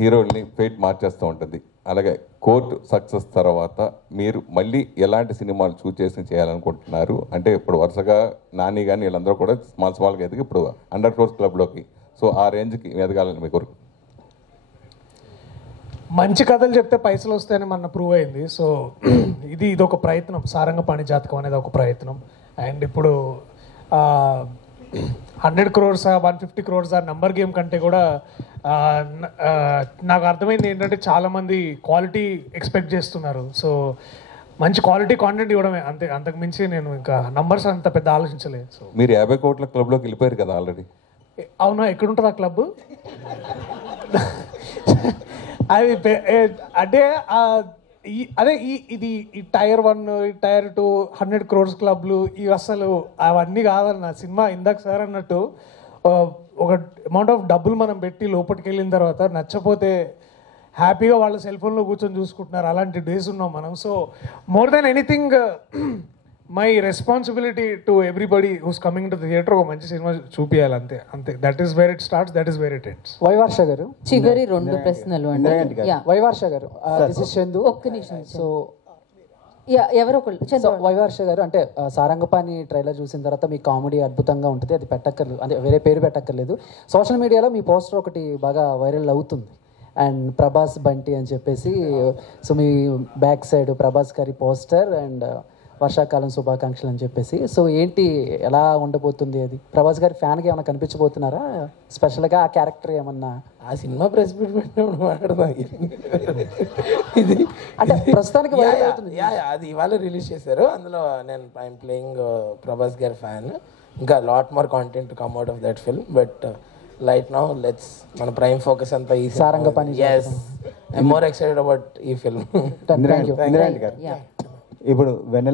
హీరోల్ని fate మార్చేస్తూ ఉంటుంది. అలాగే court success తర్వాత మీరు మళ్ళీ ఎలాంటి సినిమాలు చూస్ చేసి చేయాలనుకుంటున్నారు? అంటే ఇప్పుడు వరుసగా నాని కానీ వీళ్ళందరూ కూడా స్మాల్గా ఎదిగి ఇప్పుడు 100 crores క్లబ్లోకి, సో ఆ రేంజ్కి ఎదగాలని మీ కోరిక. మంచి కథలు చెప్తే పైసలు వస్తాయని మన ప్రూవ్ అయింది. సో ఇది ఒక ప్రయత్నం, సారంగపాణి జాతకం అనేది ఒక ప్రయత్నం. అండ్ ఇప్పుడు 100 crores 150 crores నంబర్ గేమ్ కంటే కూడా నాకు అర్థమైంది ఏంటంటే చాలామంది క్వాలిటీ ఎక్స్పెక్ట్ చేస్తున్నారు. సో మంచి క్వాలిటీ కాంటెంట్ ఇవ్వడమే అంతే, అంతకు మించి నేను ఇంకా నంబర్స్ అంత పెద్ద ఆలోచించలేదు. సో మీరు 50 కోట్ల క్లబ్లోకి వెళ్ళిపోయారు కదా ఆల్రెడీ. అవునా, ఎక్కడుంటుంది ఆ క్లబ్? అది అంటే అదే ఇది ఈ టైర్ 1 ఈ టైర్ 2 100 crores క్లబ్లు ఇవి అసలు అవన్నీ కాదన్న. సినిమా ఇందాక సార్ అన్నట్టు ఒక అమౌంట్ ఆఫ్ డబ్బులు మనం పెట్టి లోపలికి వెళ్ళిన తర్వాత నచ్చపోతే హ్యాపీగా వాళ్ళ సెల్ ఫోన్లో కూర్చొని చూసుకుంటున్నారు. అలాంటి డేస్ ఉన్నాం మనం. So more than anything my responsibility to everybody who's coming to theatre ఒక మంచి సినిమా చూపించాలి, అంతే అంతే. That is where it starts, that is where it ends. వైవర్ష గారు చివరి 2 ప్రశ్నలు అండి. వైవర్ష గారు దిస్ ఇస్ చందు. ఒక్క నిమిషం. సో ఎవరో ఒకళ్ళు వైవర్ష గారు అంటే సారంగపాణి ట్రైలర్ చూసిన తర్వాత మీ కామెడీ అద్భుతంగా ఉంటుంది, అది పెట్టక్కర్లేదు, అంటే వేరే పేరు పెట్టక్కర్లేదు. సోషల్ మీడియాలో మీ పోస్టర్ ఒకటి బాగా వైరల్ అవుతుంది, అండ్ ప్రభాస్ బంటి అని చెప్పేసి. సో మీ బ్యాక్ సైడ్ ప్రభాస్ గారి పోస్టర్ అండ్ వర్షాకాలం శుభాకాంక్షలు అని చెప్పేసి. సో ఏంటి, ఎలా ఉండబోతుంది అది? ప్రభాస్ గారి ఫ్యాన్కి ఏమైనా కనిపించబోతున్నారా స్పెషల్గా? ఆ క్యారెక్టర్ ఏమన్నా ఆ సినిమా ప్రెస్ మీట్ పెట్టినప్పుడు మాట్లాడదాం. ఇది అంటే ప్రస్తుతానికి వైరల్ అవుతుంది. అది ఇవాళ రిలీజ్ చేశారు. అందులో నేను ఐఎమ్ ప్లేయింగ్ ప్రభాస్ గారి ఫ్యాన్. ఇంకా lot more content come out of that film. But right now let's మన ప్రైమ్ ఫోకస్ అంతా ఈ Sarangapani. yes I'm more excited about ఈ ఫిల్మ్. Thank you. ఇప్పుడు వెన్నెల